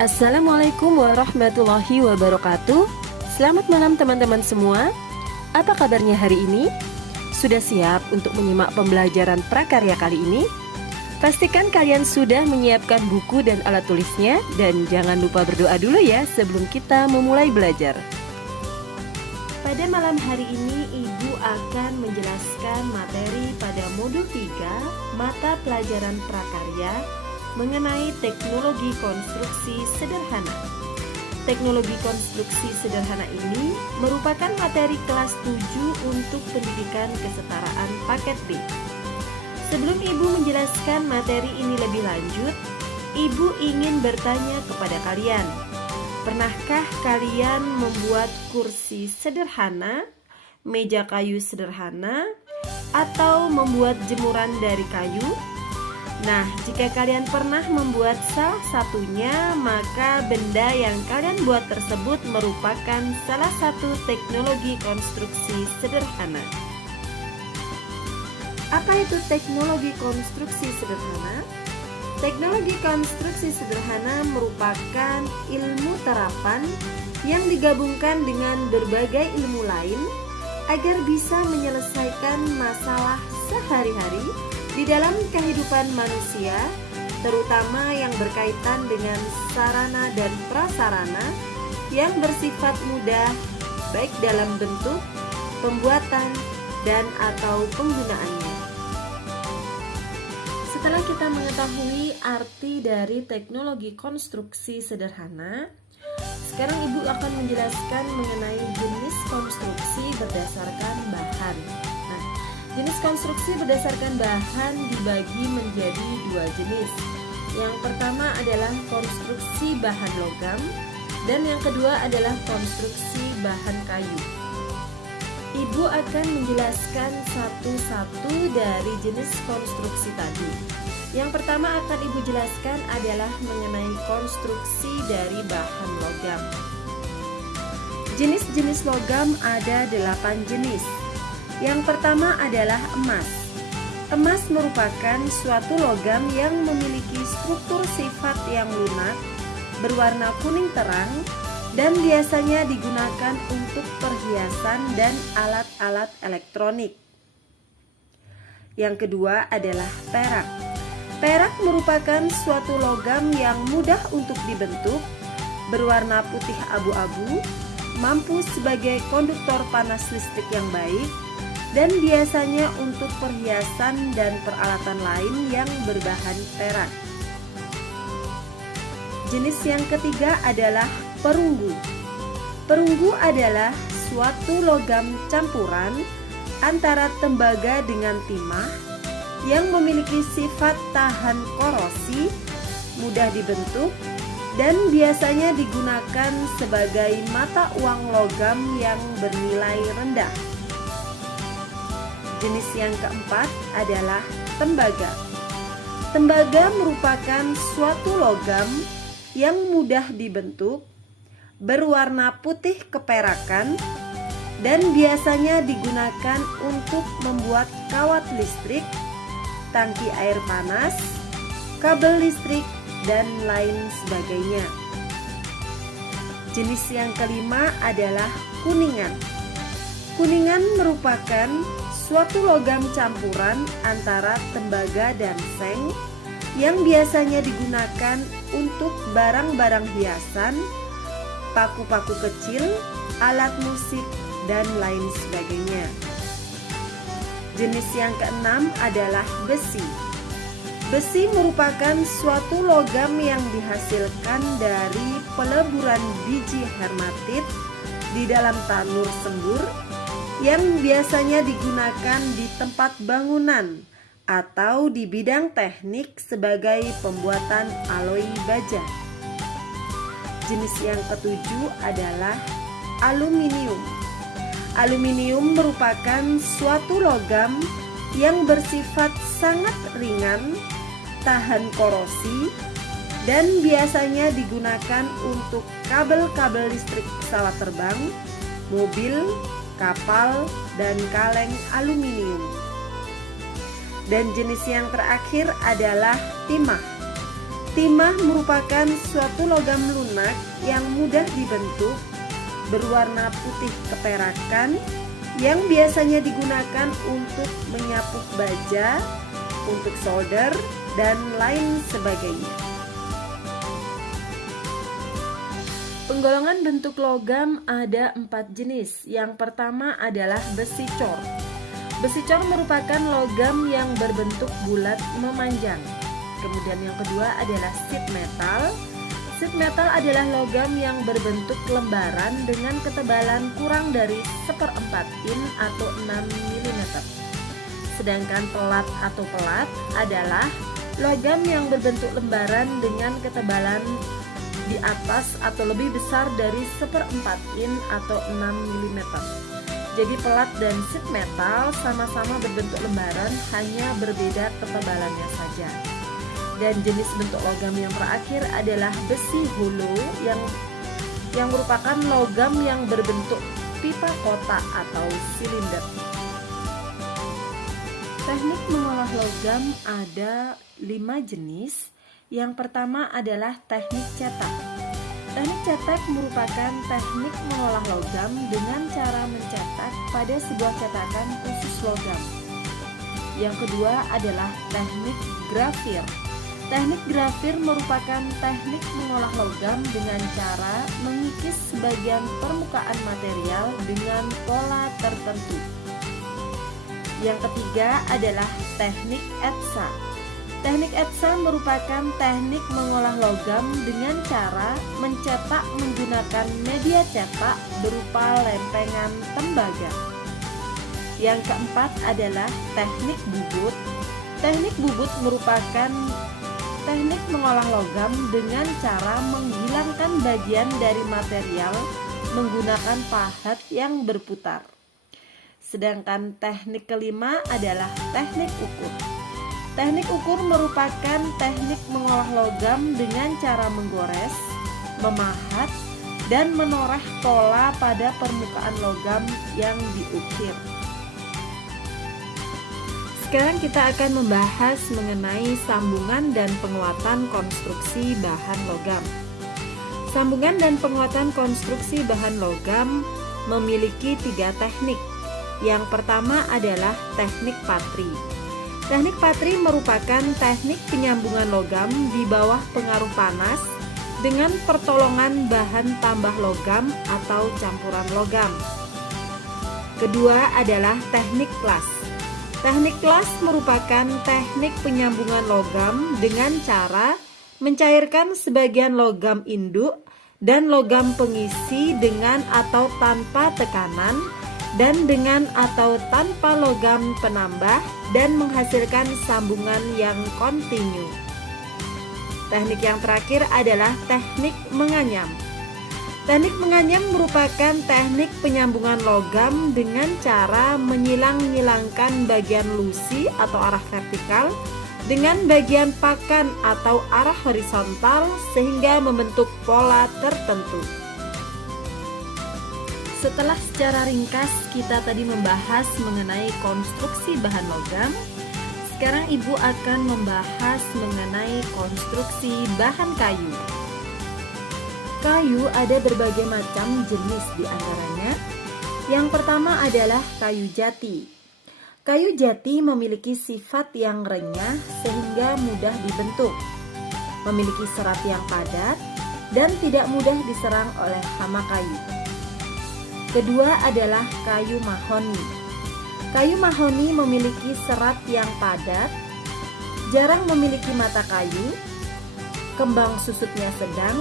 Assalamualaikum warahmatullahi wabarakatuh. Selamat malam teman-teman semua. Apa kabarnya hari ini? Sudah siap untuk menyimak pembelajaran prakarya kali ini? Pastikan kalian sudah menyiapkan buku dan alat tulisnya. Dan jangan lupa berdoa dulu ya sebelum kita memulai belajar. Pada malam hari ini Ibu akan menjelaskan materi pada modul 3 mata pelajaran prakarya mengenai teknologi konstruksi sederhana. Teknologi konstruksi sederhana ini merupakan materi kelas 7 untuk pendidikan kesetaraan paket B. Sebelum Ibu menjelaskan materi ini lebih lanjut, Ibu ingin bertanya kepada kalian, pernahkah kalian membuat kursi sederhana, meja kayu sederhana, atau membuat jemuran dari kayu? Nah, jika kalian pernah membuat salah satunya, maka benda yang kalian buat tersebut merupakan salah satu teknologi konstruksi sederhana. Apa itu teknologi konstruksi sederhana? Teknologi konstruksi sederhana merupakan ilmu terapan yang digabungkan dengan berbagai ilmu lain agar bisa menyelesaikan masalah sehari-hari di dalam kehidupan manusia, terutama yang berkaitan dengan sarana dan prasarana yang bersifat mudah, baik dalam bentuk, pembuatan, dan atau penggunaannya. Setelah kita mengetahui arti dari teknologi konstruksi sederhana, sekarang Ibu akan menjelaskan mengenai jenis konstruksi berdasarkan bahan. Jenis konstruksi berdasarkan bahan dibagi menjadi 2 jenis. Yang pertama adalah konstruksi bahan logam dan yang kedua adalah konstruksi bahan kayu. Ibu akan menjelaskan satu-satu dari jenis konstruksi tadi. Yang pertama akan Ibu jelaskan adalah mengenai konstruksi dari bahan logam. Jenis-jenis logam ada 8 jenis. Yang pertama adalah emas. Emas merupakan suatu logam yang memiliki struktur sifat yang lunak, berwarna kuning terang, dan biasanya digunakan untuk perhiasan dan alat-alat elektronik. Yang kedua adalah perak. Perak merupakan suatu logam yang mudah untuk dibentuk, berwarna putih abu-abu, mampu sebagai konduktor panas listrik yang baik, dan biasanya untuk perhiasan dan peralatan lain yang berbahan perak. Jenis yang ketiga adalah perunggu. Perunggu adalah suatu logam campuran antara tembaga dengan timah yang memiliki sifat tahan korosi, mudah dibentuk, dan biasanya digunakan sebagai mata uang logam yang bernilai rendah. Jenis yang keempat adalah tembaga. Tembaga merupakan suatu logam yang mudah dibentuk, berwarna putih keperakan, dan biasanya digunakan untuk membuat kawat listrik, tangki air panas, kabel listrik, dan lain sebagainya. Jenis yang kelima adalah kuningan. Kuningan merupakan suatu logam campuran antara tembaga dan seng yang biasanya digunakan untuk barang-barang hiasan, paku-paku kecil, alat musik, dan lain sebagainya. Jenis yang keenam adalah besi. Besi merupakan suatu logam yang dihasilkan dari peleburan biji hermatit di dalam tanur sembur yang biasanya digunakan di tempat bangunan atau di bidang teknik sebagai pembuatan aloi baja. Jenis yang ketujuh adalah aluminium. Aluminium merupakan suatu logam yang bersifat sangat ringan, tahan korosi, dan biasanya digunakan untuk kabel-kabel listrik pesawat terbang, mobil, kapal, dan kaleng aluminium. Dan jenis yang terakhir adalah timah. Timah merupakan suatu logam lunak yang mudah dibentuk, berwarna putih keperakan, yang biasanya digunakan untuk menyapu baja, untuk solder, dan lain sebagainya. Penggolongan bentuk logam ada 4 jenis. Yang pertama adalah besi cor. Besi cor merupakan logam yang berbentuk bulat memanjang. Kemudian yang kedua adalah sheet metal. Sheet metal adalah logam yang berbentuk lembaran dengan ketebalan kurang dari 1/4 in atau 6 mm. Sedangkan pelat atau pelat adalah logam yang berbentuk lembaran dengan ketebalan di atas atau lebih besar dari 1/4 in atau 6 mm. Jadi pelat dan sheet metal sama-sama berbentuk lembaran, hanya berbeda ketebalannya saja. Dan jenis bentuk logam yang terakhir adalah besi holo yang merupakan logam yang berbentuk pipa kotak atau silinder. Teknik mengolah logam ada 5 jenis. Yang pertama adalah teknik cetak. Teknik cetak merupakan teknik mengolah logam dengan cara mencetak pada sebuah cetakan khusus logam. Yang kedua adalah teknik grafir. Teknik grafir merupakan teknik mengolah logam dengan cara mengikis sebagian permukaan material dengan pola tertentu. Yang ketiga adalah teknik etsa. Teknik etsa merupakan teknik mengolah logam dengan cara mencetak menggunakan media cetak berupa lempengan tembaga. Yang keempat adalah teknik bubut. Teknik bubut merupakan teknik mengolah logam dengan cara menghilangkan bagian dari material menggunakan pahat yang berputar. Sedangkan teknik kelima adalah teknik ukur. Teknik ukur merupakan teknik mengolah logam dengan cara menggores, memahat, dan menoreh pola pada permukaan logam yang diukir. Sekarang kita akan membahas mengenai sambungan dan penguatan konstruksi bahan logam. Sambungan dan penguatan konstruksi bahan logam memiliki 3 teknik. Yang pertama adalah teknik patri. Teknik patri merupakan teknik penyambungan logam di bawah pengaruh panas dengan pertolongan bahan tambah logam atau campuran logam. Kedua adalah teknik kelas. Teknik kelas merupakan teknik penyambungan logam dengan cara mencairkan sebagian logam induk dan logam pengisi dengan atau tanpa tekanan, dan dengan atau tanpa logam penambah, dan menghasilkan sambungan yang kontinu. Teknik yang terakhir adalah teknik menganyam. Teknik menganyam merupakan teknik penyambungan logam dengan cara menyilang-nyilangkan bagian lusi atau arah vertikal dengan bagian pakan atau arah horizontal sehingga membentuk pola tertentu. Setelah secara ringkas kita tadi membahas mengenai konstruksi bahan logam, sekarang Ibu akan membahas mengenai konstruksi bahan kayu. Kayu ada berbagai macam jenis di antaranya. Yang pertama adalah kayu jati. Kayu jati memiliki sifat yang renyah sehingga mudah dibentuk, memiliki serat yang padat, dan tidak mudah diserang oleh hama kayu. Kedua adalah kayu mahoni. Kayu mahoni memiliki serat yang padat, jarang memiliki mata kayu, kembang susutnya sedang,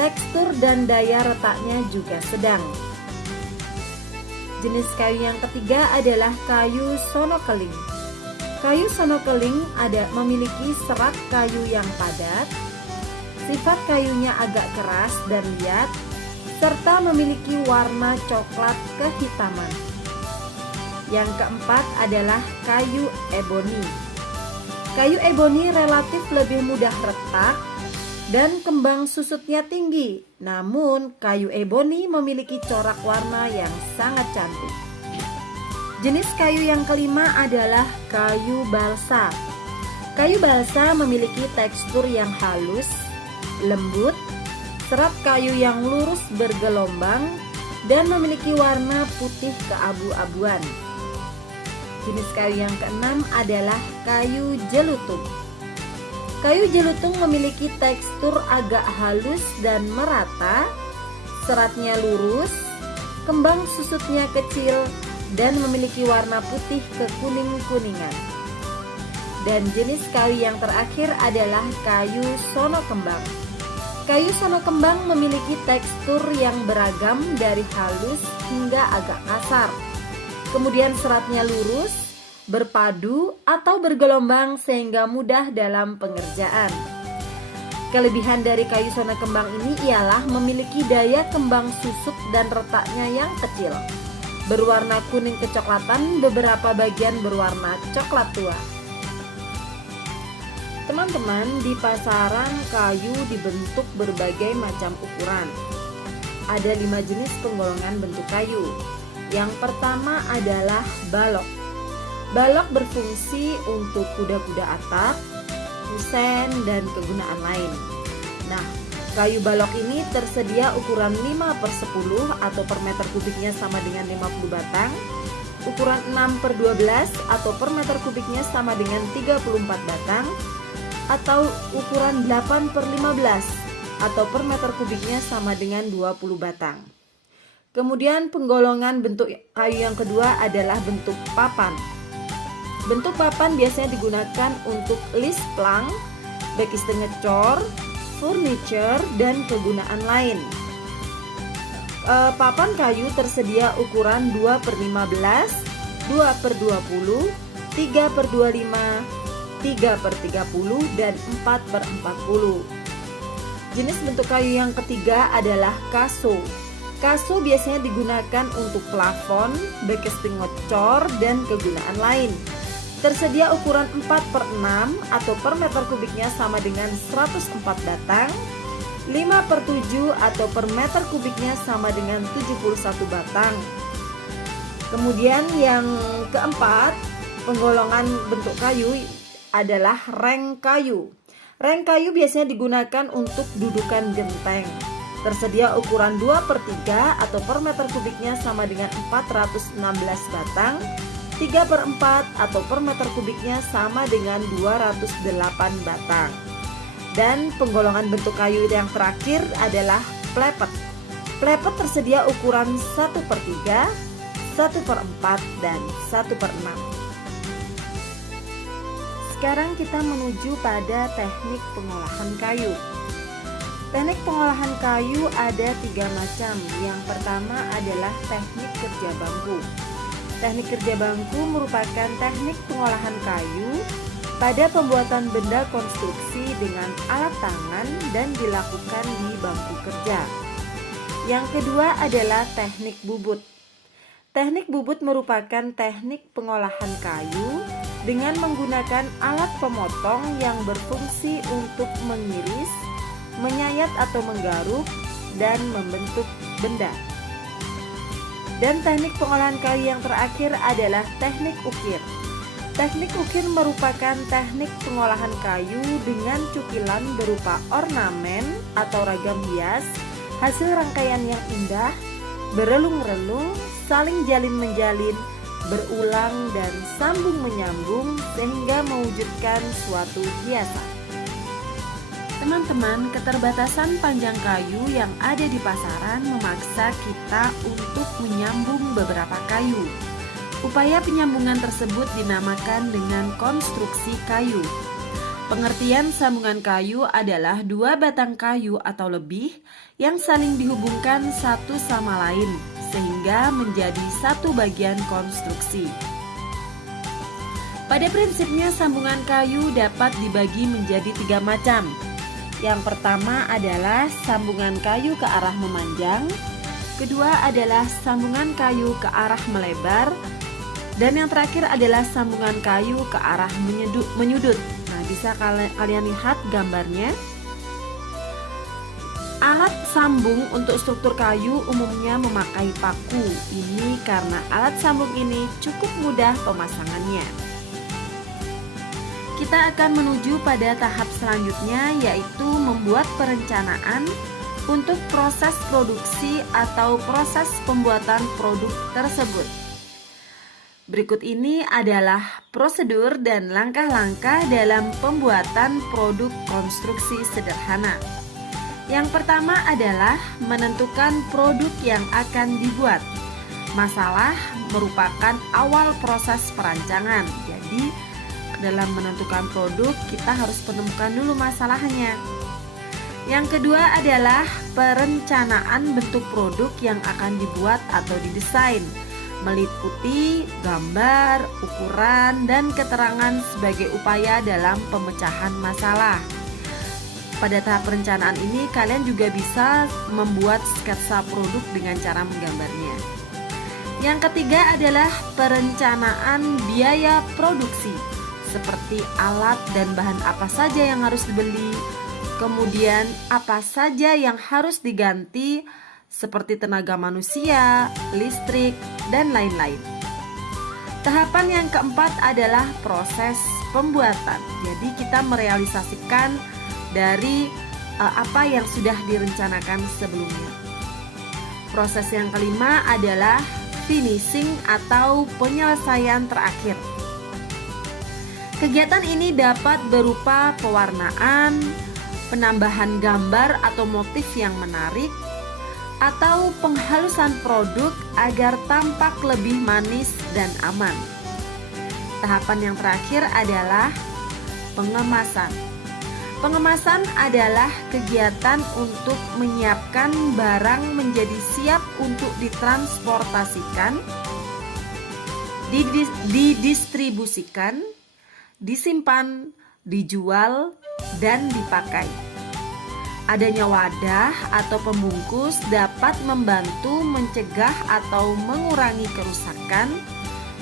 tekstur dan daya retaknya juga sedang. Jenis kayu yang ketiga adalah kayu sonokeling. Kayu sonokeling memiliki serat kayu yang padat, sifat kayunya agak keras dan liat, serta memiliki warna coklat kehitaman. Yang keempat adalah kayu eboni. Kayu eboni relatif lebih mudah retak dan kembang susutnya tinggi. Namun, kayu eboni memiliki corak warna yang sangat cantik. Jenis kayu yang kelima adalah kayu balsa. Kayu balsa memiliki tekstur yang halus, lembut, serat kayu yang lurus bergelombang, dan memiliki warna putih keabu-abuan. Jenis kayu yang keenam adalah kayu jelutung. Kayu jelutung memiliki tekstur agak halus dan merata, seratnya lurus, kembang susutnya kecil, dan memiliki warna putih kekuning-kuningan. Dan jenis kayu yang terakhir adalah kayu sono kembang. Kayu sono kembang memiliki tekstur yang beragam dari halus hingga agak kasar. Kemudian seratnya lurus, berpadu atau bergelombang sehingga mudah dalam pengerjaan. Kelebihan dari kayu sono kembang ini ialah memiliki daya kembang susut dan retaknya yang kecil. Berwarna kuning kecoklatan, beberapa bagian berwarna coklat tua. Teman-teman, di pasaran kayu dibentuk berbagai macam ukuran. Ada 5 jenis penggolongan bentuk kayu. Yang pertama adalah balok. Balok berfungsi untuk kuda-kuda atap, kusen, dan kegunaan lain. Nah, kayu balok ini tersedia ukuran 5/10 atau per meter kubiknya sama dengan 50 batang, ukuran 6/12 atau per meter kubiknya sama dengan 34 batang, atau ukuran 8/15 atau per meter kubiknya sama dengan 20 batang. Kemudian penggolongan bentuk kayu yang kedua adalah bentuk papan. Bentuk papan biasanya digunakan untuk list plank, backstengel cor, furniture, dan kegunaan lain. Papan kayu tersedia ukuran 2/15, 2/20, 3/25, 3/30, dan 4/40. Jenis bentuk kayu yang ketiga adalah kaso. Kaso biasanya digunakan untuk plafon, backstengel cor, dan kegunaan lain. Tersedia ukuran 4/6 atau per meter kubiknya sama dengan 104 batang, 5/7 atau per meter kubiknya sama dengan 71 batang. Kemudian yang keempat, penggolongan bentuk kayu adalah reng kayu. Reng kayu biasanya digunakan untuk dudukan genteng. Tersedia ukuran 2/3 atau per meter kubiknya sama dengan 416 batang, 3/4 atau per meter kubiknya sama dengan 208 batang. Dan penggolongan bentuk kayu yang terakhir adalah plepet. Plepet tersedia ukuran 1/3, 1/4, dan 1/6. Sekarang kita menuju pada teknik pengolahan kayu. Teknik pengolahan kayu ada 3 macam. Yang pertama adalah teknik kerja bangku. Teknik kerja bangku merupakan teknik pengolahan kayu pada pembuatan benda konstruksi dengan alat tangan dan dilakukan di bangku kerja. Yang kedua adalah teknik bubut. Teknik bubut merupakan teknik pengolahan kayu dengan menggunakan alat pemotong yang berfungsi untuk mengiris, menyayat atau menggaruk, dan membentuk benda. Dan teknik pengolahan kayu yang terakhir adalah teknik ukir. Teknik ukir merupakan teknik pengolahan kayu dengan cukilan berupa ornamen atau ragam hias, hasil rangkaian yang indah, berelung-relung, saling jalin-menjalin, berulang, dan sambung menyambung sehingga mewujudkan suatu hiasan. Teman-teman, keterbatasan panjang kayu yang ada di pasaran memaksa kita untuk menyambung beberapa kayu. Upaya penyambungan tersebut dinamakan dengan konstruksi kayu. Pengertian sambungan kayu adalah 2 batang kayu atau lebih yang saling dihubungkan satu sama lain sehingga menjadi satu bagian konstruksi. Pada prinsipnya sambungan kayu dapat dibagi menjadi 3 macam. Yang pertama adalah sambungan kayu ke arah memanjang, kedua adalah sambungan kayu ke arah melebar, dan yang terakhir adalah sambungan kayu ke arah menyudut. Nah, bisa kalian lihat gambarnya. Alat sambung untuk struktur kayu umumnya memakai paku. Ini karena alat sambung ini cukup mudah pemasangannya. kita akan menuju pada tahap selanjutnya, yaitu membuat perencanaan untuk proses produksi atau proses pembuatan produk tersebut. Berikut ini adalah prosedur dan langkah-langkah dalam pembuatan produk konstruksi sederhana. Yang pertama adalah menentukan produk yang akan dibuat. Masalah merupakan awal proses perancangan. Jadi, dalam menentukan produk, kita harus menemukan dulu masalahnya. Yang kedua adalah perencanaan bentuk produk yang akan dibuat atau didesain, meliputi gambar, ukuran, dan keterangan sebagai upaya dalam pemecahan masalah. Pada tahap perencanaan ini, kalian juga bisa membuat sketsa produk dengan cara menggambarnya. Yang ketiga adalah perencanaan biaya produksi, seperti alat dan bahan apa saja yang harus dibeli, kemudian apa saja yang harus diganti, seperti tenaga manusia, listrik, dan lain-lain. Tahapan yang keempat adalah proses pembuatan. Jadi kita merealisasikan dari apa yang sudah direncanakan sebelumnya. Proses yang kelima adalah finishing atau penyelesaian terakhir. Kegiatan ini dapat berupa pewarnaan, penambahan gambar atau motif yang menarik, atau penghalusan produk agar tampak lebih manis dan aman. Tahapan yang terakhir adalah pengemasan. Pengemasan adalah kegiatan untuk menyiapkan barang menjadi siap untuk ditransportasikan, didistribusikan, disimpan, dijual, dan dipakai. Adanya wadah atau pembungkus dapat membantu mencegah atau mengurangi kerusakan,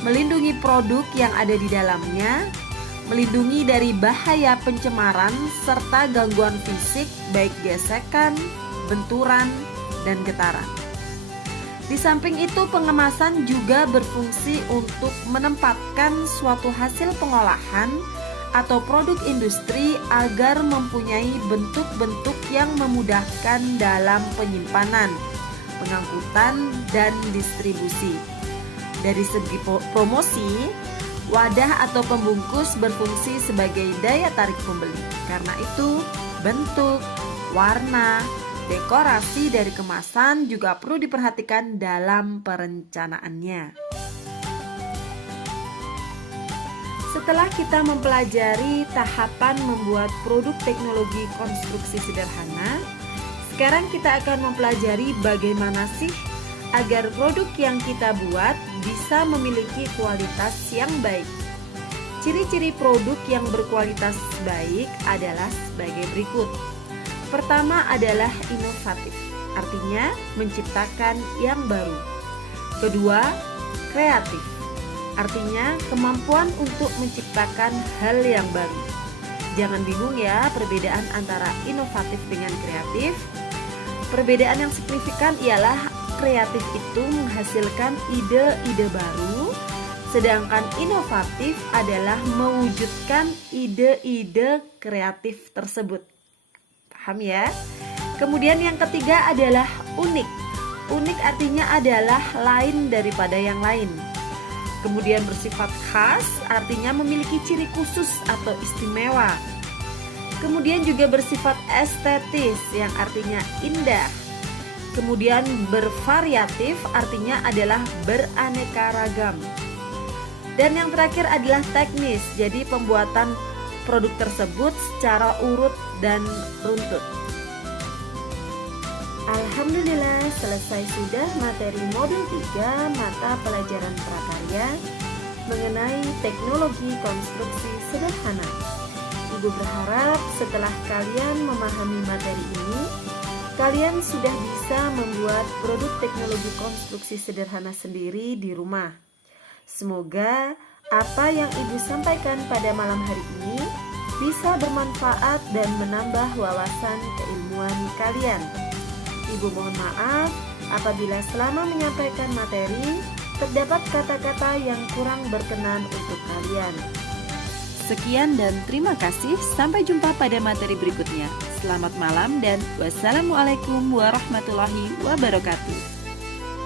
melindungi produk yang ada di dalamnya, melindungi dari bahaya pencemaran serta gangguan fisik baik gesekan, benturan, dan getaran. Di samping itu, pengemasan juga berfungsi untuk menempatkan suatu hasil pengolahan atau produk industri agar mempunyai bentuk-bentuk yang memudahkan dalam penyimpanan, pengangkutan, dan distribusi. Dari segi promosi, wadah atau pembungkus berfungsi sebagai daya tarik pembeli. Karena itu, bentuk, warna, dekorasi dari kemasan juga perlu diperhatikan dalam perencanaannya. Setelah kita mempelajari tahapan membuat produk teknologi konstruksi sederhana, sekarang kita akan mempelajari bagaimana sih agar produk yang kita buat bisa memiliki kualitas yang baik. Ciri-ciri produk yang berkualitas baik adalah sebagai berikut. Pertama adalah inovatif, artinya menciptakan yang baru. Kedua, kreatif, artinya kemampuan untuk menciptakan hal yang baru. Jangan bingung ya perbedaan antara inovatif dengan kreatif. Perbedaan yang signifikan ialah kreatif itu menghasilkan ide-ide baru, sedangkan inovatif adalah mewujudkan ide-ide kreatif tersebut. Paham ya? Kemudian yang ketiga adalah unik. Unik artinya adalah lain daripada yang lain. Kemudian bersifat khas artinya memiliki ciri khusus atau istimewa. Kemudian juga bersifat estetis yang artinya indah. Kemudian bervariatif artinya adalah beraneka ragam. Dan yang terakhir adalah teknis, jadi pembuatan produk tersebut secara urut dan runtut. Alhamdulillah, selesai sudah materi modul 3 mata pelajaran prakarya mengenai teknologi konstruksi sederhana. Ibu berharap setelah kalian memahami materi ini, kalian sudah bisa membuat produk teknologi konstruksi sederhana sendiri di rumah. Semoga apa yang Ibu sampaikan pada malam hari ini bisa bermanfaat dan menambah wawasan keilmuan kalian. Ibu mohon maaf apabila selama menyampaikan materi terdapat kata-kata yang kurang berkenan untuk kalian. Sekian dan terima kasih. Sampai jumpa pada materi berikutnya. Selamat malam dan wassalamualaikum warahmatullahi wabarakatuh.